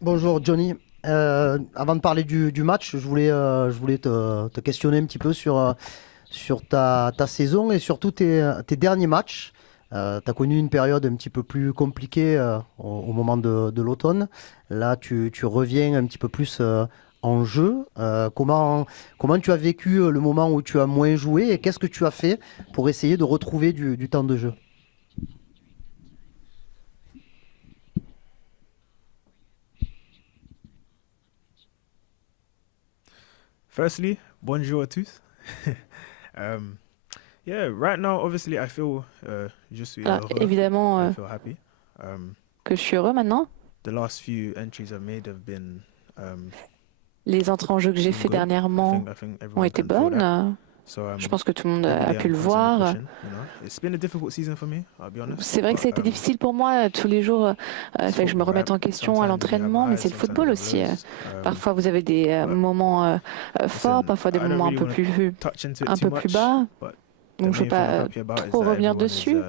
Bonjour Johnny. Avant de parler du match, je voulais te questionner un petit peu sur ta saison et surtout tes derniers matchs. Tu as connu une période un petit peu plus compliquée au moment de l'automne. Là, tu reviens un petit peu plus en jeu. Comment tu as vécu le moment où tu as moins joué et qu'est-ce que tu as fait pour essayer de retrouver du temps de jeu? Firstly, bonjour à tous. um, yeah, right now, obviously, I feel je suis Alors, heureux. évidemment I feel happy. Um, que je suis heureux maintenant. the last few entries I've made have been um, Les entrées en jeu que j'ai fait good. I dernièrement think I think ont everyone été can feel bonnes. that. So Je pense que tout le monde every a day pu I'm le constantly voir. pushing. It's been a difficult season for me. I'll be honest. C'est vrai que But ça a été difficile pour moi tous les jours. Il it's fallait que je me football, right? remette en question à Sometimes you have l'entraînement, mais highs, c'est le sometimes you football have aussi. lows. Parfois, vous avez des But moments forts, listen, parfois des I don't moments really want to touch into it un too peu plus much. bas. But the Donc, je ne main veux thing I'm pas happy about is trop that revenir everyone is dessus.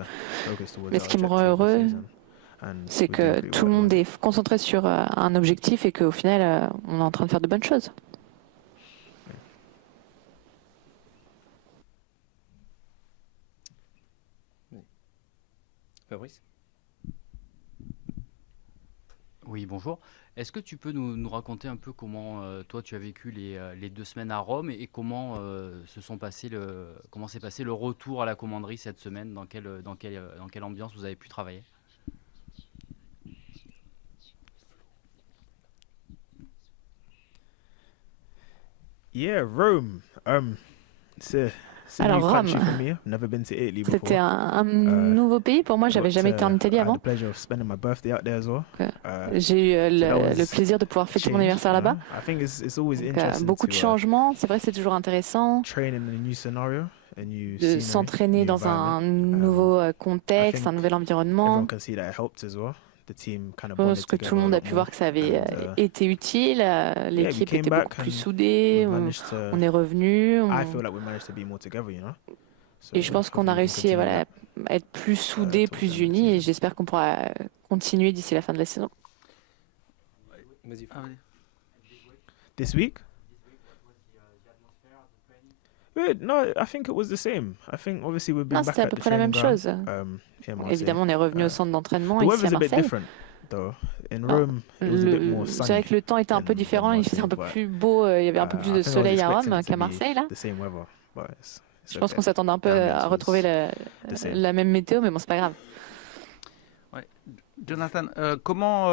focused towards Mais our ce qui me rend objective this heureux, season, and c'est we're doing que pretty well tout at le the monde moment. est concentré sur un objectif et qu'au final, on est en train de faire de bonnes choses. Oui. Fabrice? Oui, bonjour. Est-ce que tu peux nous raconter un peu comment toi tu as vécu les 2 semaines à Rome et comment comment s'est passé le retour à la commanderie cette semaine? Dans quelle ambiance vous avez pu travailler? Yeah, Rome. It's a new Alors, country Rome, for me. I've never been to Italy c'était before. un Uh, nouveau pays pour moi. I got J'avais jamais été en to Italie I had avant. the pleasure of spending my birthday out there as well. Donc, Uh, j'ai eu so that le was plaisir de pouvoir fêter mon change, anniversaire là-bas. I think it's always Donc, interesting beaucoup de to changements. C'est vrai que c'est toujours intéressant train in a new scenario, a new de scenery, s'entraîner new dans environment. un Um, nouveau I contexte, un think nouvel environnement. everyone can see that it helped as well. The team kind Je of pense bonded que tout together le a monde a lot pu voir more, que ça avait and été utile. yeah, we L'équipe came était beaucoup back plus and soudée. we've managed to. On est revenu. I feel like we managed to be more together, you know. So Et je pense qu'on a hopefully we can réussi continue voilà, that à être plus soudés, towards the plus end of the unis. Et season. j'espère qu'on pourra continuer d'ici la fin de la saison. Vas-y. Ah, vas-y. This week? Yeah, no, I think it was the same. I think obviously we've Non, been c'était back à at peu the près la training même ground chose. here in Bon, Marseille. évidemment, on est revenu au Uh, centre d'entraînement the ici à weather's a bit Marseille. different though. In Alors, Rome, it was a bit more c'est vrai sunny que le temps était un peu than différent. Il faisait Marseille, un peu but plus beau. Il y avait un peu plus I de think I was soleil à expecting Rome it to qu'à be Marseille, là. the same weather, but it's Je pense okay. qu'on s'attendait un peu The à ambience retrouver was the same. la même météo, mais bon, c'est pas grave. Ouais. Jonathan, comment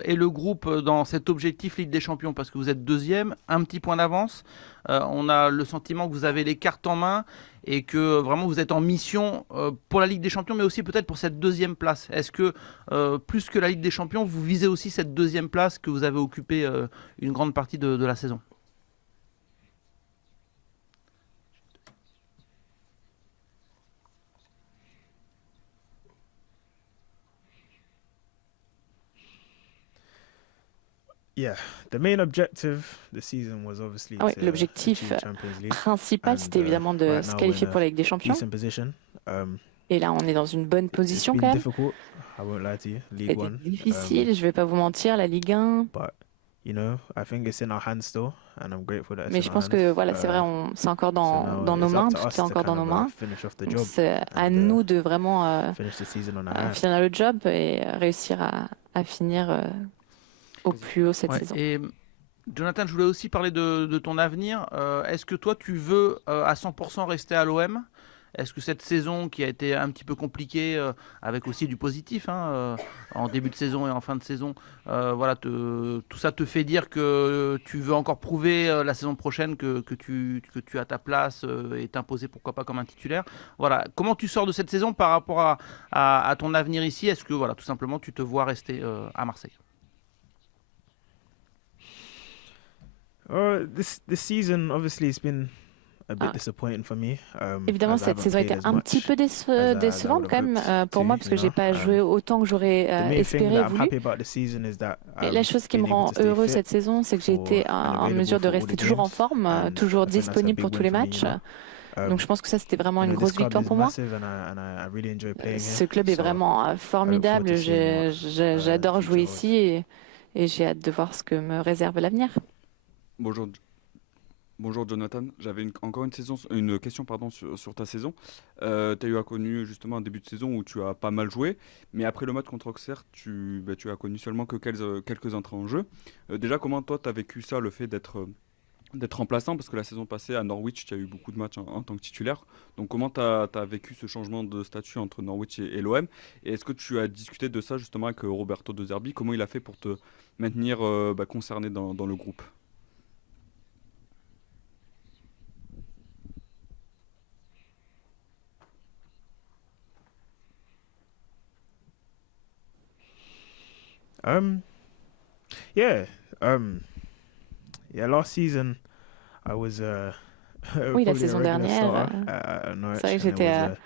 est le groupe dans cet objectif Ligue des Champions? Parce que vous êtes deuxième, un petit point d'avance. On a le sentiment que vous avez les cartes en main et que vraiment vous êtes en mission pour la Ligue des Champions, mais aussi peut-être pour cette deuxième place. Est-ce que plus que la Ligue des Champions, vous visez aussi cette deuxième place que vous avez occupée une grande partie de la saison? Yeah, the main objective this season was obviously Ah oui, to l'objectif achieve Champions League, principal, and c'était évidemment de right se now we're qualifier in pour a la Ligue des Champions. decent position. Et là, on est dans une bonne It's position been quand même. difficult. I won't lie to you. League C'était One, difficile, je vais pas vous mentir, la Ligue 1. but you know, I think it's in our hands still, and I'm grateful that it's Mais in je our pense que voilà, c'est vrai, hands. c'est encore So now dans nos it's up mains, to tout us est to encore dans kind nos of mains. finish off the Donc job c'est à and nous de vraiment finish the season on a high. finir le job et réussir à finir au Vas-y. plus haut cette Ouais. saison. Et Jonathan, je voulais aussi parler de ton avenir. Est-ce que toi, tu veux à 100% rester à l'OM? Est-ce que cette saison qui a été un petit peu compliquée, avec aussi du positif, hein, en début de saison et en fin de saison, voilà, tout ça te fait dire que tu veux encore prouver la saison prochaine que tu as ta place et t'imposer pourquoi pas comme un titulaire? Voilà. Comment tu sors de cette saison par rapport à ton avenir ici? Est-ce que voilà, tout simplement tu te vois rester à Marseille? This season obviously it's been a bit Ah, disappointing for me, évidemment, as I cette haven't saison a played été as un petit much peu as I décevante would quand have même hoped to, pour moi parce que you j'ai know. pas joué autant que j'aurais The main thing espéré et that I'm voulu. happy about this season is that Et la I've chose qui me been able rend to stay heureux fit cette saison, c'est que j'ai for été and en available mesure de for all rester the toujours en games, forme, and toujours I think that's a disponible big pour tous win les for me, you matchs. know. Donc je pense que ça, c'était vraiment une This grosse club victoire is pour moi. massive, and I really enjoy playing here. Ce club est So vraiment I look forward to formidable. seeing what J'adore the jouer future holds. ici et j'ai hâte de voir ce que me réserve l'avenir. Bonjour, bonjour Jonathan. J'avais encore une question pardon, sur ta saison. Tu as eu à connu justement un début de saison où tu as pas mal joué, mais après le match contre Auxerre, tu as connu seulement que quelques entrées en jeu. Déjà, comment toi tu as vécu ça, le fait d'être remplaçant? Parce que la saison passée à Norwich, tu as eu beaucoup de matchs en tant que titulaire. Donc comment tu as vécu ce changement de statut entre Norwich et l'OM? Et est-ce que tu as discuté de ça justement avec Roberto De Zerbi? Comment il a fait pour te maintenir concerné dans le groupe? Um, yeah, yeah. Last season, I was Oui, la probably a saison regular dernière, starter at Norwich, c'est vrai que and j'étais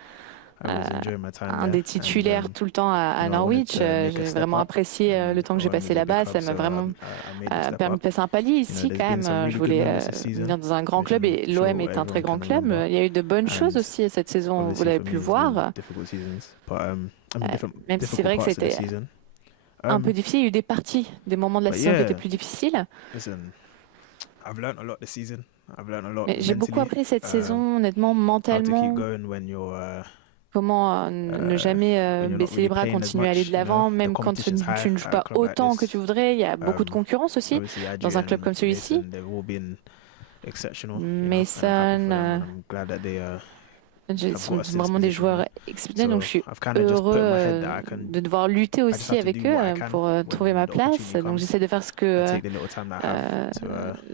I was enjoying my time un there. des titulaires tout le temps à You know, I wanted Norwich. to make a J'ai step vraiment up, apprécié and le temps que I j'ai wanted passé to be a big là-bas. club, Ça m'a so vraiment I made the step permis de up. passer un palier You know, ici there's quand been même. some really Je good voulais moments this season, venir dans un grand which club I'm et sure l'OM est un très everyone grand can club. remember. Il y a eu de bonnes choses And aussi cette saison, vous obviously l'avez for pu me, it's been voir. difficult seasons, but I mean Même si c'est difficult vrai que parts of the c'était season. un peu Um, difficile, il y a eu des parties, des moments de la but saison qui étaient yeah, plus difficiles. listen, I've learned a lot this season. I've learned a lot Mais j'ai beaucoup mentally. appris cette saison, honnêtement, How to keep mentalement. going when you're Comment ne jamais when you're not baisser les really bras, playing as continuer à aller much. de You know, l'avant, the même quand competition's high tu ne joues at a pas club like autant que tu this. voudrais. Il y a beaucoup de concurrence aussi Obviously, dans un club Adrian, comme celui-ci. Mason, they've all been exceptional. You know, and I'm happy Mason, for them, and I'm glad that they have sont got us in this vraiment des position. You know? joueurs exceptionnels, donc So je suis I've kind of just put heureux in my head that I can. de devoir lutter I just aussi have to avec do eux what I can pour trouver when ma the place. opportunity Donc comes, j'essaie de faire and take the little time that I have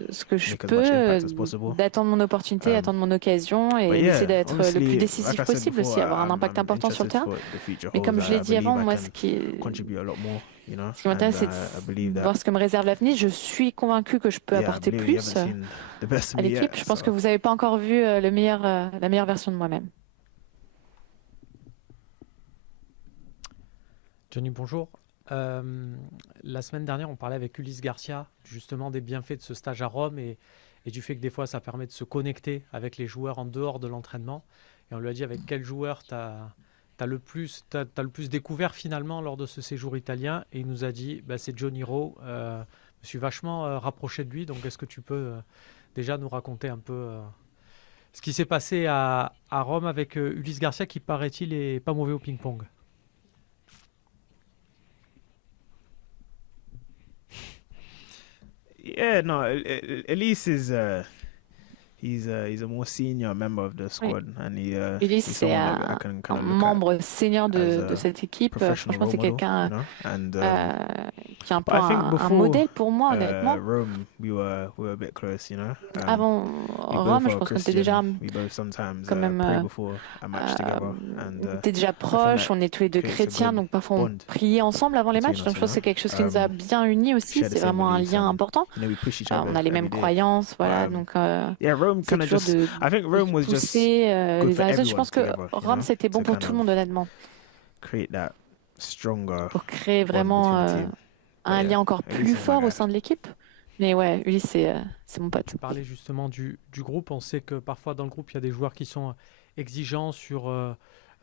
to ce que je make as peux, much impact as possible. d'attendre mon opportunité, Um, attendre mon occasion But et d'essayer yeah, d'être le plus obviously, like décisif I said possible before, aussi, avoir un I'm impact important sur le interested terrain. for what the future Mais holds. comme je l'ai I dit believe avant, I moi, can contribute a lot more, you know, ce qui m'intéresse, c'est I believe de that. voir ce que me réserve l'avenir. Je suis convaincue que je peux Yeah, I apporter believe you plus haven't seen the best of à me l'équipe. yet. Je pense que So vous n'avez pas encore vu la meilleure version de moi-même. Johnny, bonjour. La semaine dernière, on parlait avec Ulysse Garcia justement des bienfaits de ce stage à Rome et du fait que des fois, ça permet de se connecter avec les joueurs en dehors de l'entraînement. Et on lui a dit avec quel joueur tu as le plus découvert finalement lors de ce séjour italien. Et il nous a dit, bah, c'est Johnny Rowe. Je me suis vachement rapproché de lui. Donc, est-ce que tu peux déjà nous raconter un peu ce qui s'est passé à Rome avec Ulysse Garcia qui, paraît-il, est pas mauvais au ping-pong? yeah, no, Elise is he's a more senior member of the squad, and Ulysse, he's c'est someone that I un can kind of look at membre senior as de a cette équipe. professional Franchement, c'est role model, quelqu'un you know, and qui est un peu but I think un before modèle pour moi, honnêtement. Rome, we were a bit close, you know. Avant We Rome, both je are pense qu'on était déjà Christian. We both sometimes quand même pray before a match together, and on était déjà proches, that on est tous les deux creates a chrétiens, good donc parfois on bond priait ensemble avant les between matchs. us, Donc je you pense que c'est know. quelque chose qui nous a bien unis aussi. Share the C'est same vraiment un beliefs, lien and important. you know, we push each On other a les every mêmes day. croyances, voilà. But, Donc yeah, Rome c'est kind of toujours just. de I think Rome was just pousser good les for uns les autres. Je everyone pense que together, you Rome, know, c'était bon to pour kind tout le of monde, honnêtement, create that stronger pour créer bond vraiment between the team. un yeah, lien encore Elise plus is my fort au guy. sein de l'équipe. Mais ouais, Ulysse, c'est mon pote. Tu parlais justement du groupe. On sait que parfois dans le groupe, il y a des joueurs qui sont exigeants sur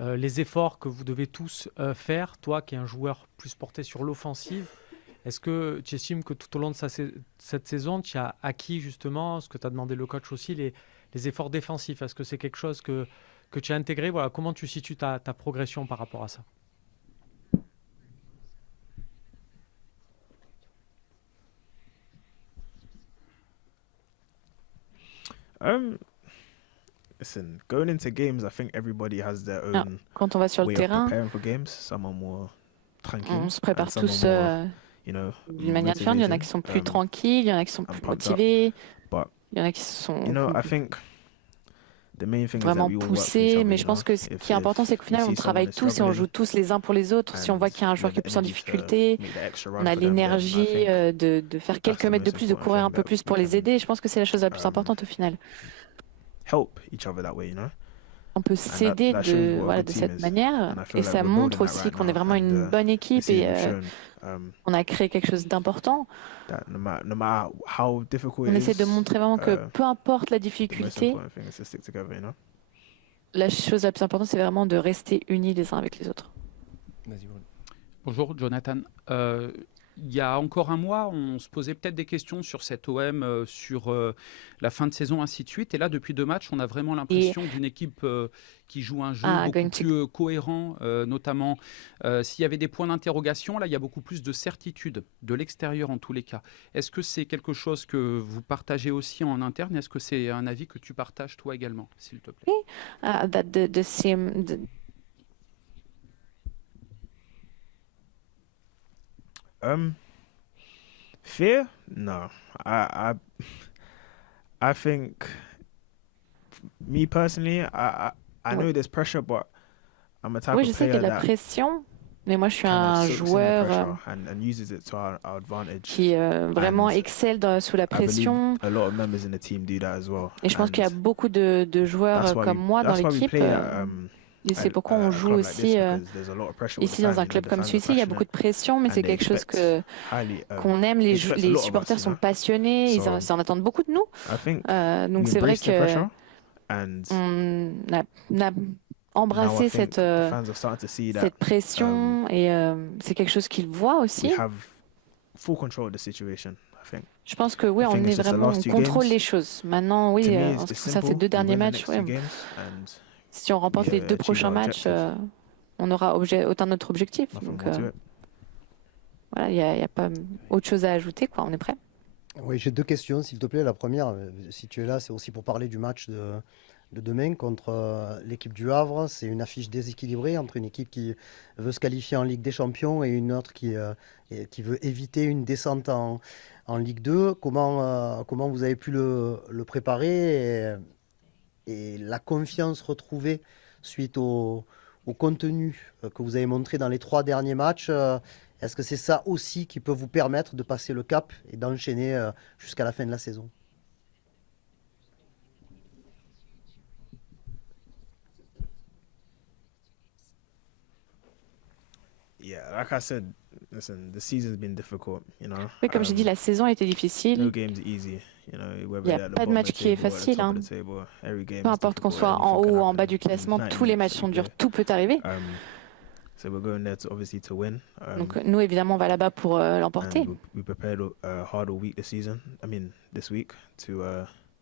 les efforts que vous devez tous faire. Toi, qui es un joueur plus porté sur l'offensive, est-ce que tu estimes que tout au long de cette saison, tu as acquis justement, ce que tu as demandé le coach aussi, les efforts défensifs? Est-ce que c'est quelque chose que tu as intégré? Voilà, comment tu situes ta progression par rapport à ça? Listen, going into games, I think everybody has their Non, own quand on va sur le way of terrain, preparing for games. Some are more tranquille, on se prépare and some tous are more, you know, d'une manière différente. Il y en a motivated. qui sont plus tranquilles, il y en a qui sont I'm plus pumped up. motivés, But il y en a qui sont you know, I think the main thing is that vraiment we all work for each poussés. other. Mais You je know, pense que ce if qui est important, c'est qu'au final, you on see someone travaille is tous et on joue struggling tous les uns pour les autres. Si on and voit qu'il y a un you joueur have qui est the plus en energy to difficulté, make the extra on run a for them, then I l'énergie think de faire that's quelques the mètres de most plus, de important courir un thing peu that plus we pour les can aider. Et je pense que c'est la chose la plus importante au final. help each other that way, you know. On peut s'aider that shows what a de good team cette is. manière And I feel et like ça we're montre building that aussi right qu'on est now, vraiment and une bonne this équipe season et we've shown on a créé quelque chose d'important. that no matter how difficult On it essaie de is, montrer vraiment que peu importe la the most difficulté, important thing is to stick together, you know. la chose la plus importante, c'est vraiment de rester unis les uns avec les autres. Vas-y, Bruno. Bonjour Jonathan. il y a encore un mois, on se posait peut-être des questions sur cette OM, sur la fin de saison, ainsi de suite. Et là, depuis 2 matchs, on a vraiment l'impression d'une équipe qui joue un jeu beaucoup going to- plus cohérent, notamment s'il y avait des points d'interrogation. Là, il y a beaucoup plus de certitude de l'extérieur en tous les cas. Est-ce que c'est quelque chose que vous partagez aussi en interne? Est-ce que c'est un avis que tu partages toi également, s'il te plaît? That the same. Fear? No. I think me personally, I know there's pressure, but I'm a type Oui, of je sais qu'il y a player de la that pression, mais moi je suis kind of un soaks in the joueur pressure and uses it to our advantage. qui vraiment And excelle sous la I believe pression. a lot of members in the team do that as well. Et je pense qu'il y a And beaucoup de joueurs that's why comme moi dans that's why we l'équipe. play Et c'est pourquoi a on joue club like this, aussi because there's a lot of pressure all the ici dans time, un you know, club the comme fans are celui-ci. Il y a beaucoup de passionate pression, mais and c'est they quelque chose expect highly, qu'on aime. they expect a Les lot of us, supporters you sont know. passionnés, ils So en attendent beaucoup de nous. I think Donc we c'est vrai embrace the que pressure, and on a now embrassé I think the fans are starting to see that cette pression et c'est quelque chose qu'ils voient we aussi. have full control of the situation. I think. Je pense que oui, I on think est it's just the vraiment, last on two contrôle games. les choses. Maintenant, oui, To me, en ce it's qui concerne ces simple. 2 We derniers win the matchs, next ouais, two games, and si on remporte we les 2 achieve prochains our matchs, objective. on aura atteint notre objectif. Nothing Donc more to it. voilà, il y a pas autre chose à ajouter, quoi. On est prêt. Oui, j'ai 2 questions, s'il te plaît. La première, si tu es là, c'est aussi pour parler du match de demain contre l'équipe du Havre. C'est une affiche déséquilibrée entre une équipe qui veut se qualifier en Ligue des Champions et une autre qui veut éviter une descente en Ligue 2. Comment vous avez pu le préparer et la confiance retrouvée suite au contenu que vous avez montré dans les 3 derniers matchs? Est-ce que c'est ça aussi qui peut vous permettre de passer le cap et d'enchaîner jusqu'à la fin de la saison? Yeah, like I said, listen, the season's been difficult, you know. Oui, comme j'ai dit, la saison a été No difficile. game's easy, you know. Il Whether n'y they're a at the pas de bottom of match the qui est table or at the facile, top hein. of the table, every game Peu is importe qu'on difficult. soit en Anything haut can ou en happen bas du in classement, 90 tous les minutes matchs that sont we durs, play. tout peut arriver. So we're going there to obviously to win. Donc nous, évidemment, on va là-bas pour l'emporter. And we prepared hard all week this season. I mean, this week to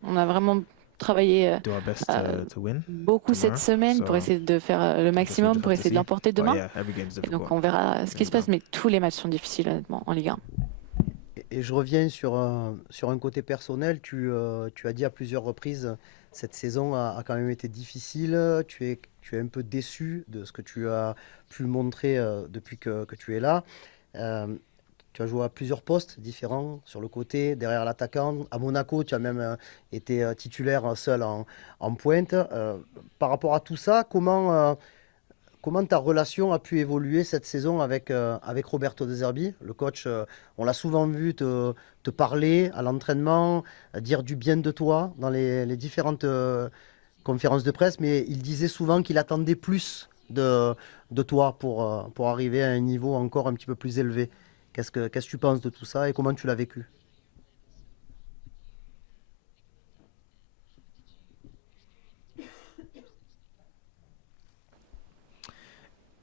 On a vraiment travaillé do our best to win. beaucoup cette tomorrow. semaine pour So, essayer de faire le I guess we'll maximum just pour have to essayer de see. l'emporter But demain. yeah, every game's Et donc difficult. on verra ce qui se passe, mais tous les matchs sont difficiles honnêtement en Ligue 1. Et je reviens sur un côté personnel. Tu as dit à plusieurs reprises, cette saison a quand même été difficile. Tu es un peu déçu de ce que tu as pu montrer depuis que tu es là. Tu as joué à plusieurs postes différents, sur le côté, derrière l'attaquant. À Monaco, tu as même été titulaire seul en pointe. Par rapport à tout ça, comment ta relation a pu évoluer cette saison avec Roberto De Zerbi, le coach? On l'a souvent vu te parler à l'entraînement, dire du bien de toi dans les différentes conférences de presse, mais il disait souvent qu'il attendait plus de toi pour arriver à un niveau encore un petit peu plus élevé. Qu'est-ce que tu penses de tout ça et comment tu l'as vécu?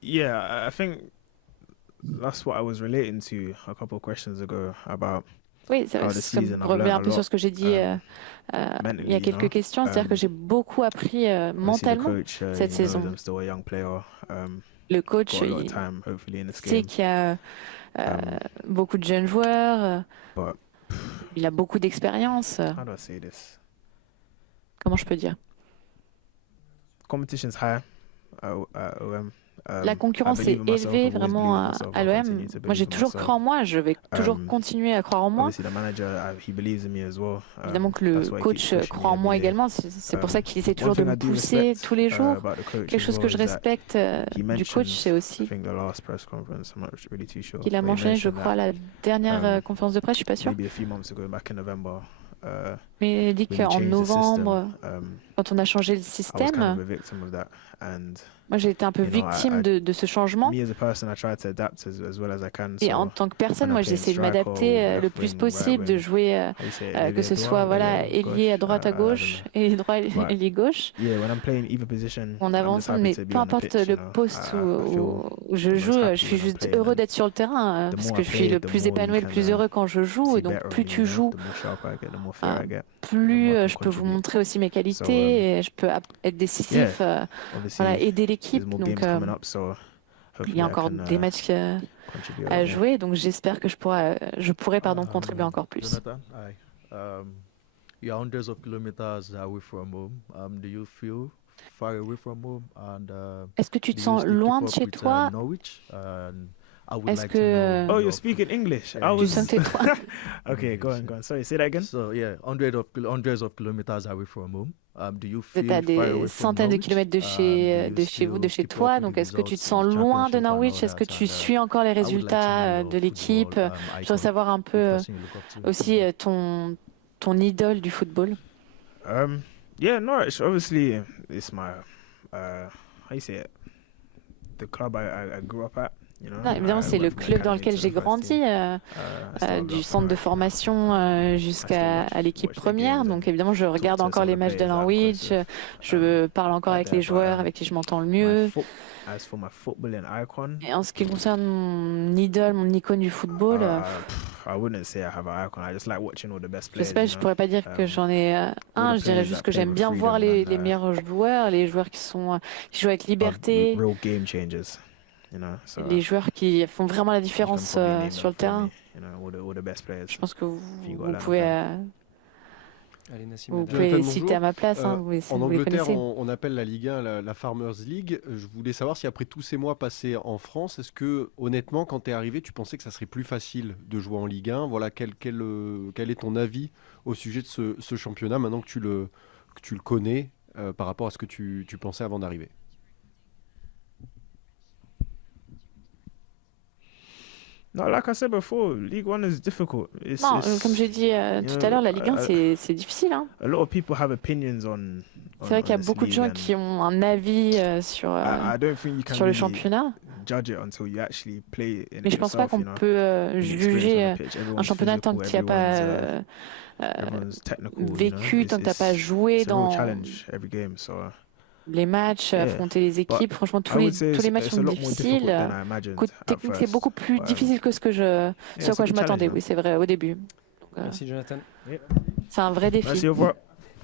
Yeah, I think that's what I was relating to a couple of questions ago about Oui, how the ça season I've revient learned un a peu sur lot ce que j'ai dit il y a mentally, you quelques know. questions. C'est-à-dire que j'ai beaucoup appris Obviously, the mentalement coach, cette he knows saison. I'm still a young player. Le coach, Got a lot of il time, hopefully, in this sait game. qu'il y a beaucoup de jeunes joueurs. But Il a beaucoup d'expérience. how do I say this? Comment je peux dire? Competition's high at OM. La concurrence est élevée vraiment à l'OM. Moi, j'ai toujours cru en moi. Je vais toujours continuer à croire en moi. Obviously, the manager, he believes in me as well. Évidemment que le That's why he coach keeps pushing croit en me moi every day. également. C'est pour ça qu'il essaie One toujours de thing me I do pousser respect, tous les jours. about the coach Quelque as chose que well je is that respecte he du coach, mentioned, c'est I aussi think the last press conference, I'm not really too sure. qu'il a but he mentionné, je mentioned crois, à that la dernière conférence de presse, je suis pas sûre. maybe a few months ago, back in November, Mais il a dit when he qu'en changed the system, novembre, quand on a changé le I was kind système, of a victim of that, and Moi, j'ai été un peu victime de ce changement. Me as a person, I try to adapt as well as I can. Et en tant que personne, moi, j'essaie de m'adapter le plus possible, de jouer que ce soit ailier à droite, à gauche, ailier droit, ailier gauche. On avance, mais peu importe le poste où je joue, je suis juste heureux d'être sur le terrain parce que je suis le plus épanoui, le plus heureux quand je joue. Et donc, plus tu joues, plus je peux vous montrer aussi mes qualités et je peux être décisif, aider l'équipe. Donc, il y a encore des matchs à jouer, donc j'espère que je pourrai contribuer encore plus. Jonathan, you're hundreds of kilometers away from home. Do you feel far away from home? And est-ce que tu te sens loin de chez toi? Est-ce que you're speaking English? tu sens que toi? Okay, go on. Sorry, say that again. So yeah, hundreds of kilometers away from home. Do you Vous feel êtes à des centaines de kilomètres de chez vous, de chez toi. Donc, est-ce que tu te sens loin de Norwich? Est-ce que tu suis encore les résultats de l'équipe? Je voudrais savoir un peu aussi ton idole du football. Yeah, Norwich. Obviously, it's my how you say it? The club I grew up at. Non, évidemment, c'est le club dans lequel j'ai grandi, du centre de formation jusqu'à l'équipe première. Donc évidemment, je regarde encore les matchs de Norwich, je parle encore avec les joueurs avec qui je m'entends le mieux. Et en ce qui concerne mon idole, mon icône du football, je sais pas, je pourrais pas dire que j'en ai un. Je dirais juste que j'aime bien voir les meilleurs joueurs, les joueurs qui jouent avec liberté. Les joueurs qui font vraiment la différence sur le terrain. Je pense que vous pouvez, citer à ma place. Vous les connaissez. On appelle la Ligue 1 la Farmers League. Je voulais savoir si après tous ces mois passés en France, est-ce que honnêtement, quand tu es arrivé, tu pensais que ça serait plus facile de jouer en Ligue 1 ? Voilà, quel est ton avis au sujet de ce championnat maintenant que tu le connais par rapport à ce que tu pensais avant d'arriver ? No, like I said before, League One is difficult. Non, comme j'ai dit tout à l'heure, la Ligue 1, c'est difficile. A lot of people have opinions on. C'est vrai qu'il y a beaucoup de gens qui ont un avis sur le championnat. Mais je pense pas qu'on peut juger un championnat tant que tu n'as pas vécu, tant que tu n'as pas joué dans les matchs, affronter les équipes. Franchement, tous les matchs sont difficiles. Côté technique, c'est beaucoup plus difficile que ce à quoi je m'attendais. Oui, c'est vrai, au début. Merci, Jonathan. C'est un vrai défi. Merci, au revoir.